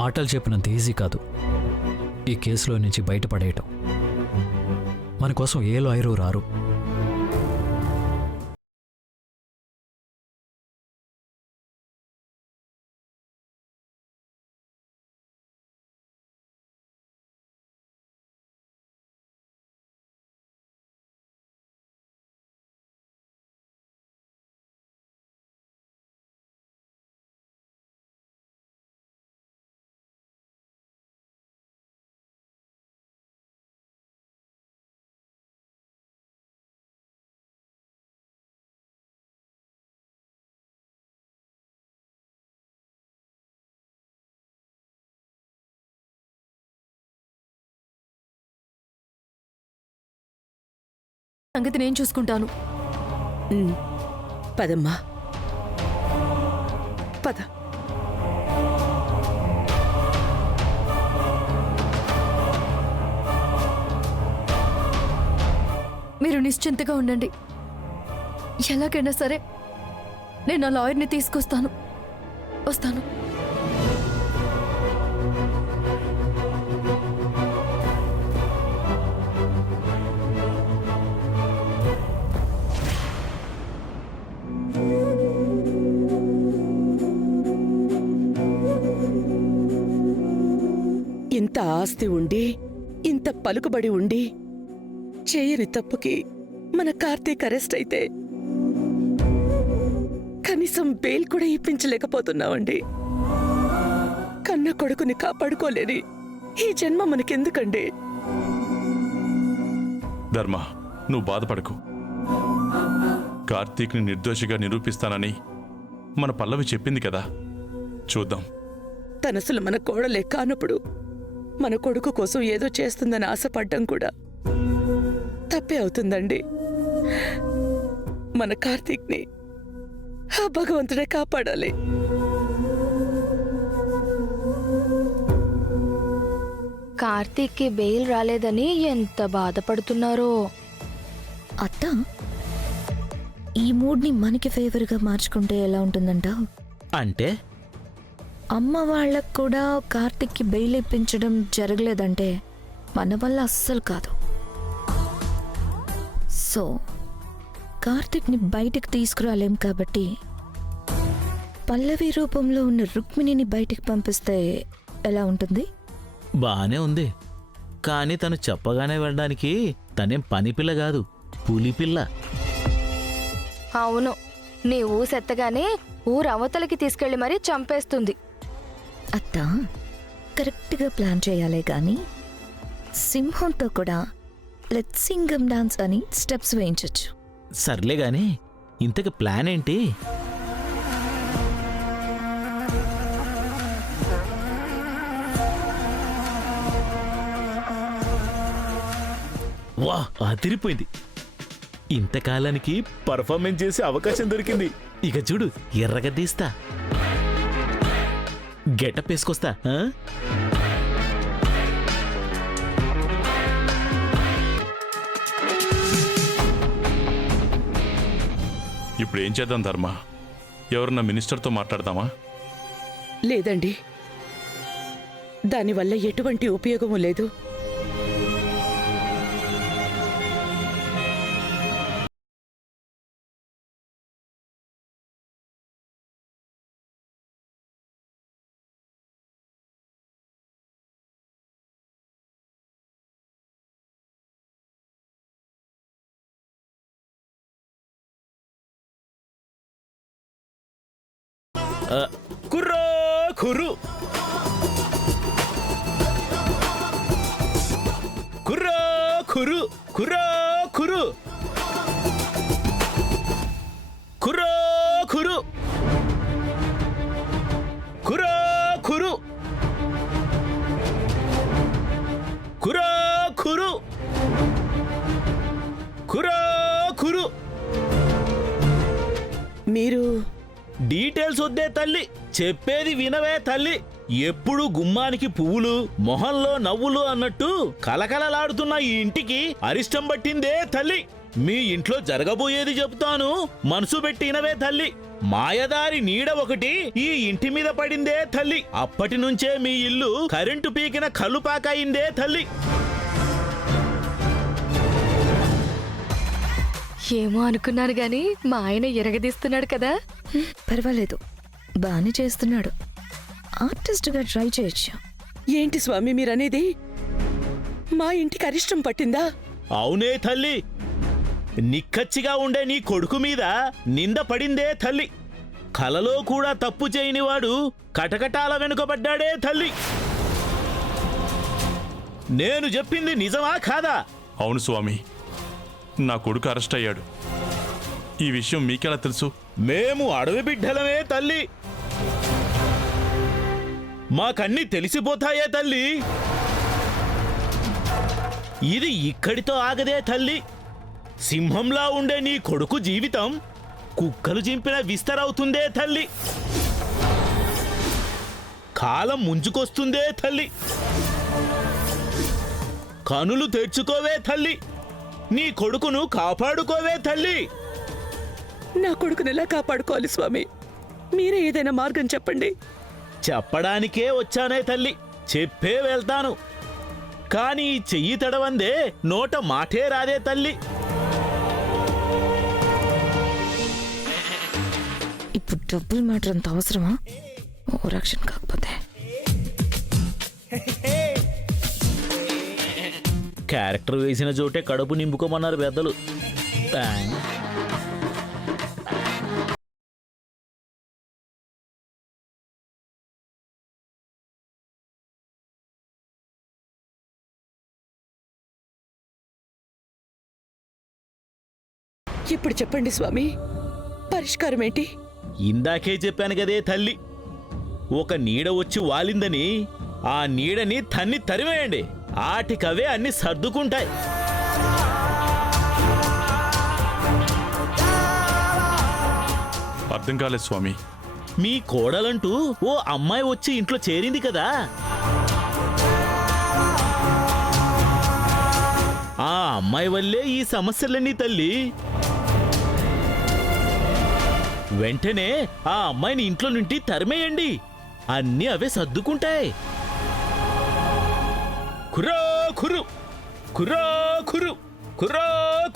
మాటలు చెప్పినంత ఈజీ కాదు ఈ కేసులో నుంచి బయటపడేయటం. మన కోసం ఏ లాయరు రారు. సంగతి నేను చూసుకుంటాను. పదమ్మా, పద. మీరు నిశ్చింతగా ఉండండి. ఎలాగైనా సరే నేను ఆ లాయర్ని తీసుకొస్తాను. వస్తాను. ఇంత ఆస్తి ఉండి, ఇంత పలుకుబడి ఉండి, చేయని తప్పుకి మన కార్తీక్ అరెస్ట్ అయితే కనీసం బెయిల్ కూడా ఇప్పించలేకపోతున్నామండి. కన్న కొడుకుని కాపాడుకోలేని ఈ జన్మ మనకెందుకండి? ధర్మ, నువ్వు బాధపడకు. కార్తీక్ని నిర్దోషిగా నిరూపిస్తానని మన పల్లవి చెప్పింది కదా, చూద్దాం. తనసలు మన కోడలే కానప్పుడు మన కొడుకు కోసం ఏదో చేస్తుందని ఆశపడ్డం కూడా తప్పే అవుతుందండి. మన కార్తీక్ని ఆ భగవంతుడే కాపాడాలి. కార్తీక్కి బెయిల్ రాలేదని ఎంత బాధపడుతున్నారో. అత్త, ఈ మూడ్ని మనకి ఫేవర్గా మార్చుకుంటే ఎలా ఉంటుందంటావు? అంటే అమ్మ వాళ్ళకు కూడా కార్తిక్కి బెయిల్ ఇప్పించడం జరగలేదంటే మన వల్ల అస్సలు కాదు. సో కార్తిక్ని బయటికి తీసుకురాలేం కాబట్టి పల్లవి రూపంలో ఉన్న రుక్మిణిని బయటికి పంపిస్తే ఎలా ఉంటుంది? బానే ఉంది, కానీ తను చెప్పగానే వెళ్ళడానికి తనేం పనిపిల్ల కాదు, పులిపిల్ల. అవును, నీ ఊసెత్తగానే ఊరవతలకి తీసుకెళ్లి మరీ చంపేస్తుంది. అత్త, కరెక్ట్గా ప్లాన్ చేయాలే కానీ సింహంతో కూడా లెట్ సింగం డాన్స్ అని స్టెప్స్ వేయించొచ్చు. సర్లే గాని ఇంతకు ప్లాన్ ఏంటి? వా, అదిరిపోయింది. ఇంతకాలానికి పర్ఫార్మెన్స్ చేసే అవకాశం దొరికింది. ఇక చూడు, ఎర్రగా తీస్తా, గెటప్ వేసుకొస్తా. ఇప్పుడు ఏం చేద్దాం ధర్మ? ఎవరన్నా మినిస్టర్తో మాట్లాడదామా? లేదండి, దానివల్ల ఎటువంటి ఉపయోగము లేదు. కుర్రో కుర్రు, కుర్రో కుర్రు, కుర్రో కుర్రు, కుర్రో కుర్రు, కుర్రో కుర్రు, కుర్రో కుర్రు, కుర్రో కుర్రు. మీరు డీటెయిల్స్ వద్దే తల్లి, చెప్పేది వినవే తల్లి. ఎప్పుడు గుమ్మానికి పువ్వులు, మొహంలో నవ్వులు అన్నట్టు కలకలలాడుతున్న ఈ ఇంటికి అరిష్టం పట్టిందే తల్లి. మీ ఇంట్లో జరగబోయేది చెప్తాను, మనసు పెట్టినవే తల్లి. మాయదారి నీడ ఒకటి ఈ ఇంటి మీద పడిందే తల్లి. అప్పటి నుంచే మీ ఇల్లు కరెంటు పీకిన కల్లుపాకయిందే తల్లి. ఏమో అనుకున్నాను గాని మా ఆయన ఎరగదీస్తున్నాడు కదా. పర్వాలేదు, బానే చేస్తున్నాడు. ఆర్టిస్ట్గా ట్రై చేయొచ్చు. ఏంటి స్వామి మీరనేది? మా ఇంటికి అరిష్టం పట్టిందా? అవునే తల్లి, నిక్కచ్చిగా ఉండే నీ కొడుకు మీద నింద పడిందే తల్లి. కలలో కూడా తప్పు చేయనివాడు కటకటాల వెనుకబడ్డాడే తల్లి. నేను చెప్పింది నిజమా కాదా? అవును స్వామి, నా కొడుకు అరెస్ట్ అయ్యాడు. ఈ విషయం మీకెలా తెలుసు? మేము అడవి బిడ్డలమే తల్లి, మాకన్నీ తెలిసిపోతాయే తల్లి. ఇది ఇక్కడితో ఆగదే తల్లి. సింహంలా ఉండే నీ కొడుకు జీవితం కుక్కలు చింపిన విస్తరవుతుందే తల్లి. కాలం ముంచుకొస్తుందే తల్లి. కనులు తెచ్చుకోవే తల్లి, నీ కొడుకును కాపాడుకోవే తల్లి. నా కొడుకుని ఎలా కాపాడుకోవాలి స్వామి? మీరే ఏదైనా మార్గం చెప్పండి. చెప్పడానికే వచ్చానే తల్లి, చెప్పే వెళ్తాను. కాని ఈ చెయ్యి తడవందే నోట మాటే రాదే తల్లి. ఇప్పుడు డబ్బులు మ్యాటర్ అంత అవసరమా? ఓ రక్షణ కాకపోతే. క్యారెక్టర్ వేసిన చోటే కడుపు నింపుకోమన్నారు పెద్దలు. ఇప్పుడు చెప్పండి స్వామి, పరిష్కారం ఏంటి? ఇందాకే చెప్పాను కదే తల్లి, ఒక నీడ వచ్చి వాలిందని ఆ నీడని తన్ని తరివేయండి. ఆటికవే అన్ని సర్దుకుంటాయి. అర్థం కాలేదు స్వామి. మీ కోడలంటూ ఓ అమ్మాయి వచ్చి ఇంట్లో చేరింది కదా, ఆ అమ్మాయి వల్లే ఈ సమస్యలన్నీ తల్లి. వెంటనే ఆ అమ్మాయిని ఇంట్లో నుండి తరిమేయండి, అన్నీ అవే సర్దుకుంటాయి. కుర్రో కురు కుర్రో కురు కుర్రో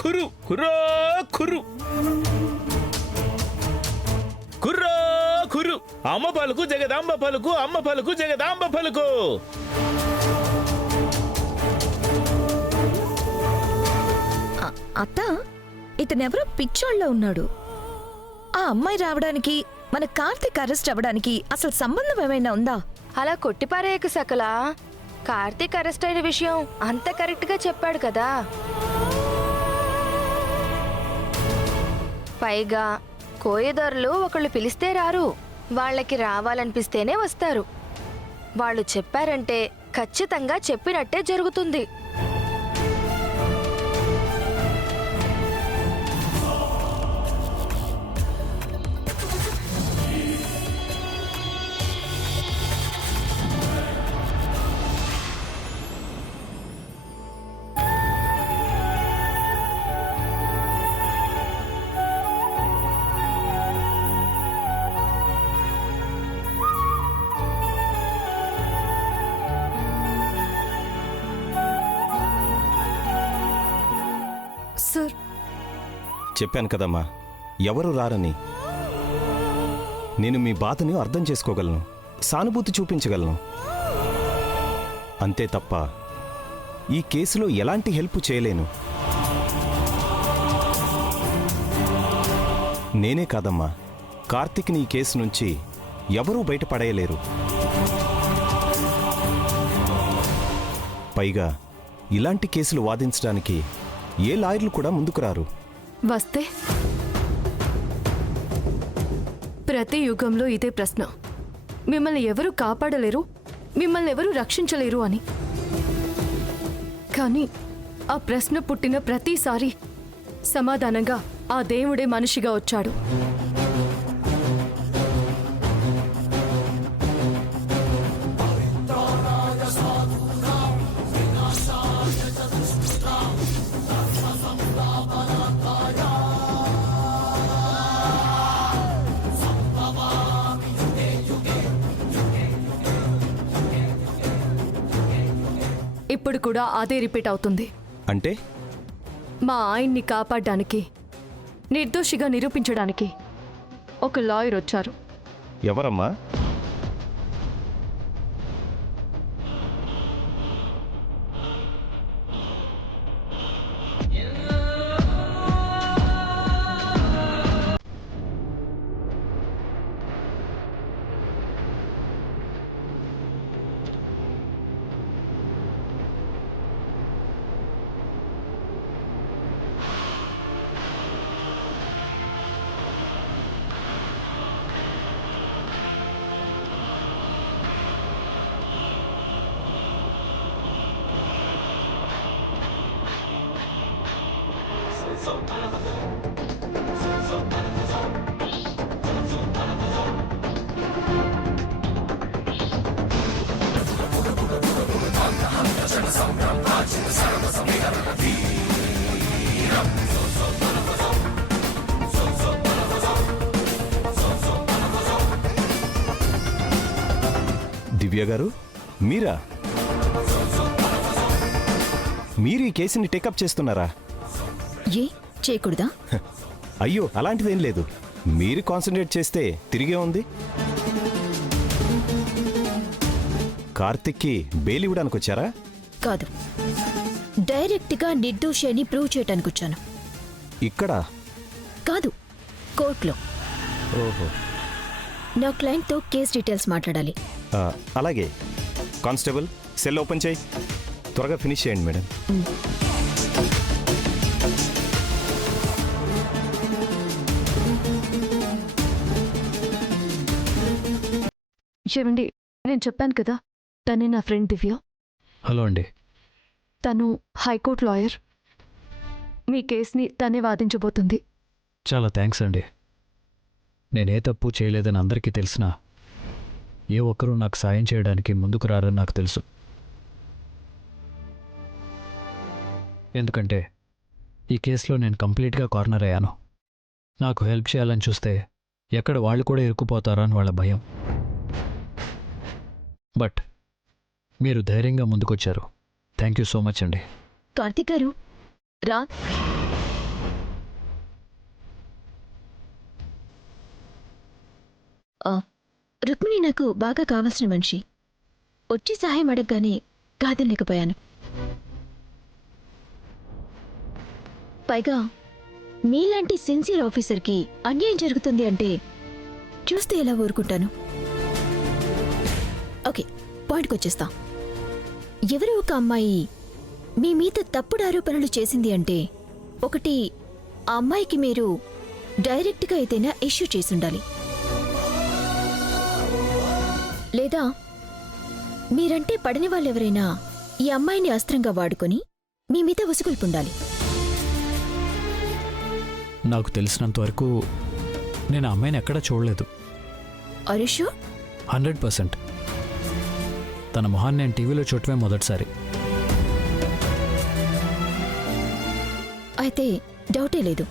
కురు కుర్రో కురు కుర్రో కురు. అమ్మ పలుకు జగదాంబ పలుకు, అమ్మ పలుకు జగదాంబ పలుకు. అత్త, ఇతనెవరో పిచ్చోళ్ళ ఉన్నాడు. ఆ అమ్మాయి రావడానికి మన కార్తీక్ అరెస్ట్ అవ్వడానికి అసలు సంబంధం ఏమైనా ఉందా? అలా కొట్టిపారేయకు సకల. కార్తీక్ అరెస్ట్ అయిన విషయం అంత కరెక్ట్ గా చెప్పాడు కదా. పైగా కోయదారులు ఒకళ్ళు పిలిస్తే రారు, వాళ్ళకి రావాలనిపిస్తేనే వస్తారు. వాళ్ళు చెప్పారంటే ఖచ్చితంగా చెప్పినట్టే జరుగుతుంది. సార్, చెప్పాను కదమ్మా, ఎవరు రారని. నేను మీ బాధని అర్థం చేసుకోగలను, సానుభూతి చూపించగలను. అంతే తప్ప ఈ కేసులో ఎలాంటి హెల్ప్ చేయలేను. నేనే కాదమ్మా, కార్తీక్ని ఈ కేసు నుంచి ఎవరూ బయటపడేయలేరు. పైగా ఇలాంటి కేసులు వాదించడానికి ఏ లాయర్లు కూడా ముందుకు రారు. వస్తే ప్రతి యుగంలో ఇదే ప్రశ్న, మిమ్మల్ని ఎవరు కాపాడలేరు, మిమ్మల్ని ఎవరు రక్షించలేరు అని. కానీ ఆ ప్రశ్న పుట్టిన ప్రతిసారి సమాధానంగా ఆ దేవుడే మనిషిగా వచ్చాడు. ఇప్పుడు కూడా అదే రిపీట్ అవుతుంది. అంటే మా ఆయన్ని కాపాడడానికి, నిర్దోషిగా నిరూపించడానికి ఒక లాయర్ వచ్చారు. ఎవరమ్మా? దివ్య గారు, మీరా? మీరు ఈ కేసుని టేకప్ చేస్తున్నారా? ఏ చేయకూడదా? అయ్యో, అలాంటిదేం లేదు. మీరు కాన్సన్ట్రేట్ చేస్తే తిరిగే ఉంది. కార్తిక్కి బెయిల్ ఇవ్వడానికి వచ్చారా? కాదు, డైరెక్ట్గా నిర్దోషి అని ప్రూవ్ చేయడానికి వచ్చాను. ఇక్కడ? కాదు, కోర్టులో. ఓహో. నా క్లయింట్తో కేస్ డీటెయిల్స్ మాట్లాడాలి. అలాగే. కానిస్టేబుల్, సెల్ ఓపెన్ చేయి. త్వరగా ఫినిష్ చేయండి మేడం. ఏమండి, నేను చెప్పాను కదా, తనే నా ఫ్రెండ్ దివ్య. హలో అండి. తను హైకోర్టు లాయర్. మీ కేసుని తనే వాదించబోతుంది. చాలా థ్యాంక్స్ అండి. నేనే తప్పు చేయలేదని అందరికీ తెలిసినా ఏ ఒక్కరూ నాకు సాయం చేయడానికి ముందుకు రారని నాకు తెలుసు. ఎందుకంటే ఈ కేసులో నేను కంప్లీట్గా కార్నర్ అయ్యాను. నాకు హెల్ప్ చేయాలని చూస్తే ఎక్కడ వాళ్ళు కూడా ఇరుక్కుపోతారా అని వాళ్ళ భయం. బట్ మీరు ధైర్యంగా ముందుకొచ్చారు. థ్యాంక్ యూ సో మచ్ అండి. కార్తిక్ గారు, రా. రుక్మిణి నాకు బాగా కావాల్సిన మనిషి. వచ్చి సహాయం అడగగానే కాదనలేకపోయాను. పైగా మీలాంటి సిన్సియర్ ఆఫీసర్కి అన్యాయం జరుగుతుంది అంటే చూస్తే ఎలా ఊరుకుంటాను? ఓకే, పాయింట్కి వచ్చేస్తా. ఎవరో ఒక అమ్మాయి మీ మీద తప్పుడు ఆరోపణలు చేసింది అంటే, ఒకటి ఆ అమ్మాయికి మీరు డైరెక్ట్గా ఏదైనా ఇష్యూ చేసుండాలి, లేదా మీరంటే పడని వాళ్ళెవరైనా ఈ అమ్మాయిని అస్త్రంగా వాడుకొని మీ మీద ఉసుగుల్పుండాలి. నాకు తెలిసినంతవరకు నేను ఆ అమ్మాయిని ఎక్కడా చూడలేదు. అరుషు 100%. తన మొహాన్ని నేను టీవీలో చూడటమే మొదటిసారి. అయితే డౌటే లేదు,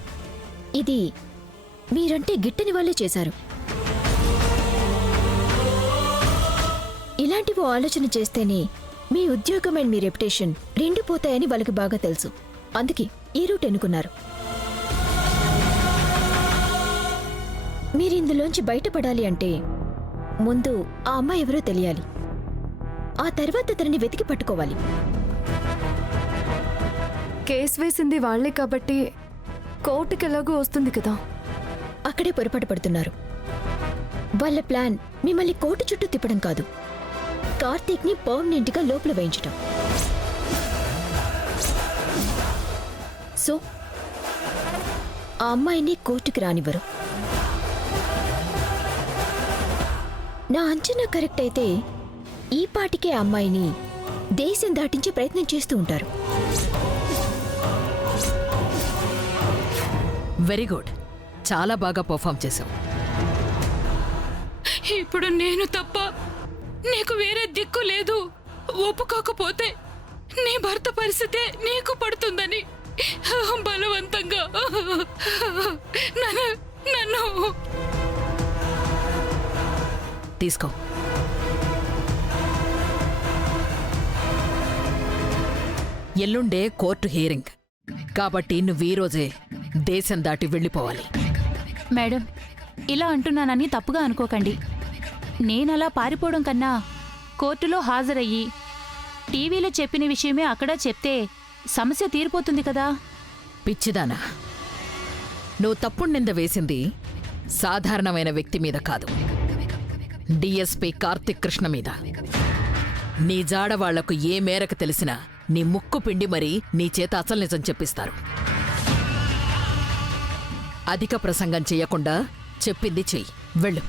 ఇది మీరంటే గిట్టని వాళ్ళే చేశారు. ఇలాంటివి ఆలోచన చేస్తేనే మీ ఉద్యోగం అండ్ మీ రెప్యుటేషన్ రెండు పోతాయని వాళ్ళకి బాగా తెలుసు. అందుకే ఈ రూట్ ఎన్నుకున్నారు. మీరిందులోంచి బయటపడాలి అంటే ముందు ఆ అమ్మాయి ఎవరో తెలియాలి. ఆ తర్వాత తనని వెతికి పట్టుకోవాలి. కేసు వేసింది వాళ్లే కాబట్టి కోర్టుకి ఎలాగో వస్తుంది కదా. అక్కడే పొరపాటు పడుతున్నారు. వాళ్ళ ప్లాన్ మిమ్మల్ని కోర్టు చుట్టూ తిప్పడం కాదు, కార్తీక్ని పర్మనెంట్గా లోపల వేయించటం. సో ఆ అమ్మాయిని కోర్టుకి రానివ్వరు. నా అంచనా కరెక్ట్ అయితే ఈ పాటికే ఆ అమ్మాయిని దేశం దాటించే ప్రయత్నం చేస్తూ ఉంటారు. వెరీ గుడ్, చాలా బాగా పర్ఫామ్ చేశావు. ఇప్పుడు నేను తప్ప నీకు వేరే దిక్కు లేదు. ఒప్పుకోకపోతే నీ భర్త పరిస్థితే నీకు పడుతుందని బలవంతంగా నన్ను తీసుకో. ఎల్లుండే కోర్టు హియరింగ్ కాబట్టి నువ్వు ఈ రోజే దేశం దాటి వెళ్ళిపోవాలి. మేడం, ఇలా అంటున్నానని తప్పుగా అనుకోకండి. నేనలా పారిపోవడం కన్నా కోర్టులో హాజరయ్యి టీవీలో చెప్పిన విషయమే అక్కడ చెప్తే సమస్య తీరిపోతుంది కదా. పిచ్చిదానా, నువ్వు తప్పుడు నింద వేసింది సాధారణమైన వ్యక్తి మీద కాదు, డిఎస్పీ కార్తిక్ కృష్ణ మీద. నీ జాడ వాళ్లకు ఏ మేరకు తెలిసినా నీ ముక్కు పిండి మరీ నీ చేత అసలు నిజం చెప్పిస్తారు. అధిక ప్రసంగం చెయ్యకుండా చెప్పింది చెయ్యి, వెళ్ళు.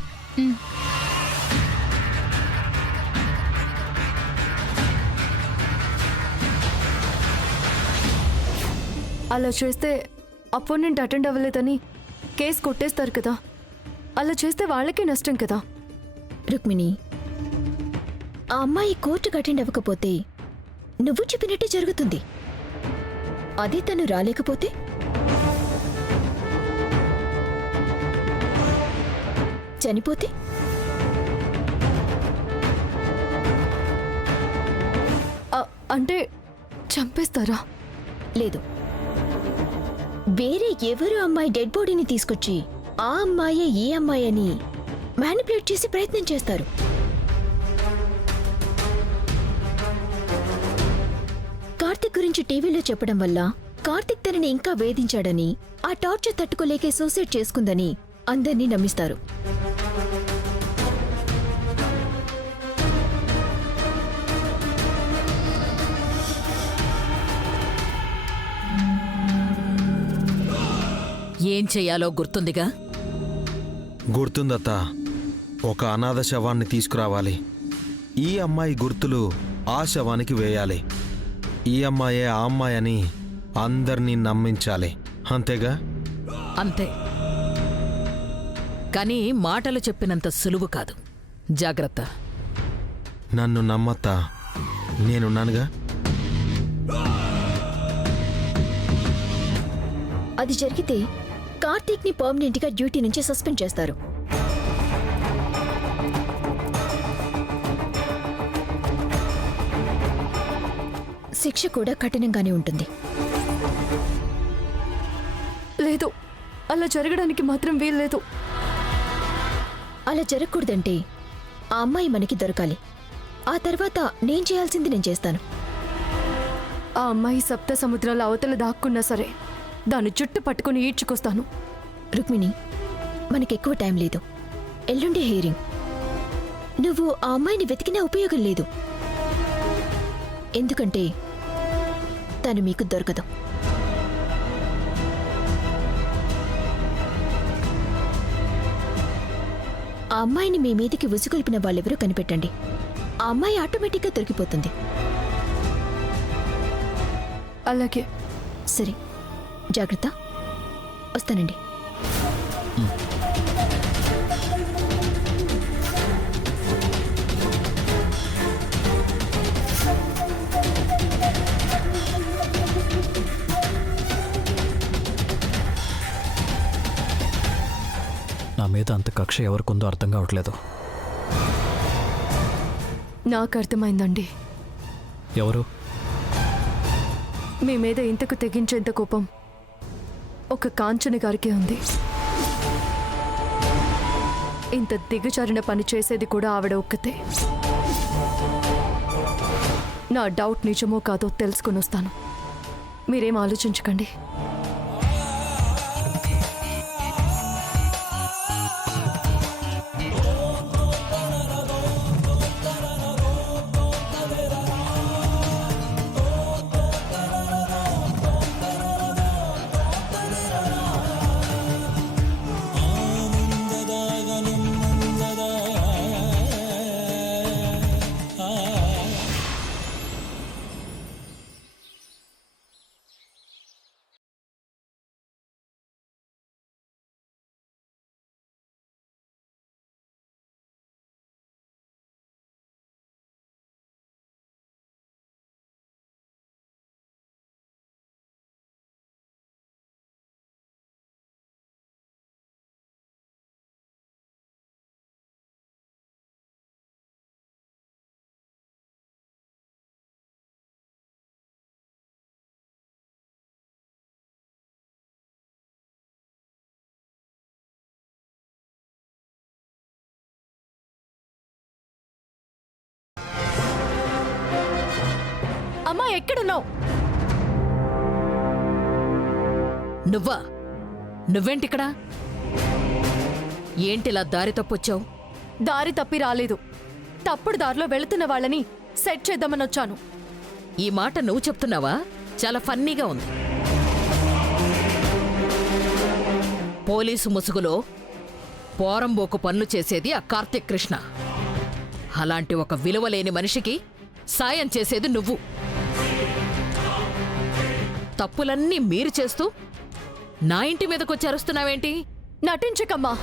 అలా చేస్తే అపోనెంట్ అటెండ్ అవ్వలేదని కేసు కొట్టేస్తారు కదా. అలా చేస్తే వాళ్ళకే నష్టం కదా. రుక్మిణి, ఆ అమ్మాయి కోర్టుకు అటెండ్ అవ్వకపోతే నువ్వు చెప్పినట్టే జరుగుతుంది. అదే తను రాలేకపోతే చనిపోతే అంటే చంపేస్తారా? లేదు, వేరే ఎవరు అమ్మాయి డెడ్ బాడీని తీసుకొచ్చి ఆ అమ్మాయే ఈ అమ్మాయి అని మ్యానిపులేట్ చేసి ప్రయత్నం చేస్తారు. కార్తిక్ గురించి టీవీలో చెప్పడం వల్ల కార్తిక్ తనని ఇంకా వేధించాడని, ఆ టార్చర్ తట్టుకోలేకే సూసైడ్ చేసుకుందని అందర్నీ నమ్మిస్తారు. ఏం చెయ్యాలో గుర్తుందిగా? గుర్తుందత్తా. ఒక అనాథ శవాన్ని తీసుకురావాలి. ఈ అమ్మాయి గుర్తులు ఆ శవానికి వేయాలి. ఈ అమ్మాయే ఆ అమ్మాయి అని అందర్నీ నమ్మించాలి. అంతేగా? అంతే. కానీ మాటలు చెప్పినంత సులువు కాదు. జాగ్రత్త. నన్ను నమ్మత్తా, నేనున్నానుగా. అది జరిగితే కార్తీక్ ని పర్మనెంట్ గా డ్యూటీ నుంచి సస్పెండ్ చేస్తారు. శిక్ష కూడా కఠినంగానే ఉంటుంది. లేదు, అలా జరగడానికి మాత్రం వీల్లేదు. అలా జరగకూడదంటే ఆ అమ్మాయి మనకి దొరకాలి. ఆ తర్వాత నేను చేయాల్సింది నేను చేస్తాను. ఆ అమ్మాయి సప్త సముద్రాల అవతల దాక్కున్నా సరే దాని చుట్టూ పట్టుకుని ఈడ్చుకొస్తాను. రుక్మిణి, మనకెక్కువ టైం లేదు. ఎల్లుండే హియరింగ్. నువ్వు ఆ అమ్మాయిని వెతికినా ఉపయోగం లేదు. ఎందుకంటే తను మీకు దొరకదు. ఆ అమ్మాయిని మీ మీదికి ఉసుగొల్పిన వాళ్ళెవరూ కనిపెట్టండి. ఆ అమ్మాయి ఆటోమేటిక్గా దొరికిపోతుంది. అలాగే. సరే, జాగ్రత్త. వస్తానండి. నా మీద అంత కక్ష ఎవరికుందో అర్థం కావట్లేదు. నాకు అర్థమైందండి. ఎవరు? మీ మీద ఇంతకు తెగించేంత కోపం ఒక కాంచన గారికి ఉంది. ఇంత దిగజారిన పని చేసేది కూడా ఆవిడ ఒక్కతే. నా డౌట్ నిజమో కాదో తెలుసుకుని వస్తాను. మీరేం ఆలోచించకండి. ఎక్కడున్నావు? నువ్వా? నువ్వేంటిక్కడ? ఏంటిలా దారి తప్పొచ్చావు? దారి తప్పి రాలేదు. తప్పుడు దారిలో వెళుతున్న వాళ్ళని సెట్ చేద్దామని వచ్చాను. ఈ మాట నువ్వు చెప్తున్నావా? చాలా ఫన్నీగా ఉంది. పోలీసు ముసుగులో పోరంబోకు పనులు చేసేది ఆ కార్తీక్ కృష్ణ. అలాంటి ఒక విలువలేని మనిషికి సాయం చేసేది నువ్వు. తప్పులన్నీ మీరు చేస్తూ నా ఇంటి మీదకొచ్చి అరుస్తున్నావేంటి? నటించకమ్మా.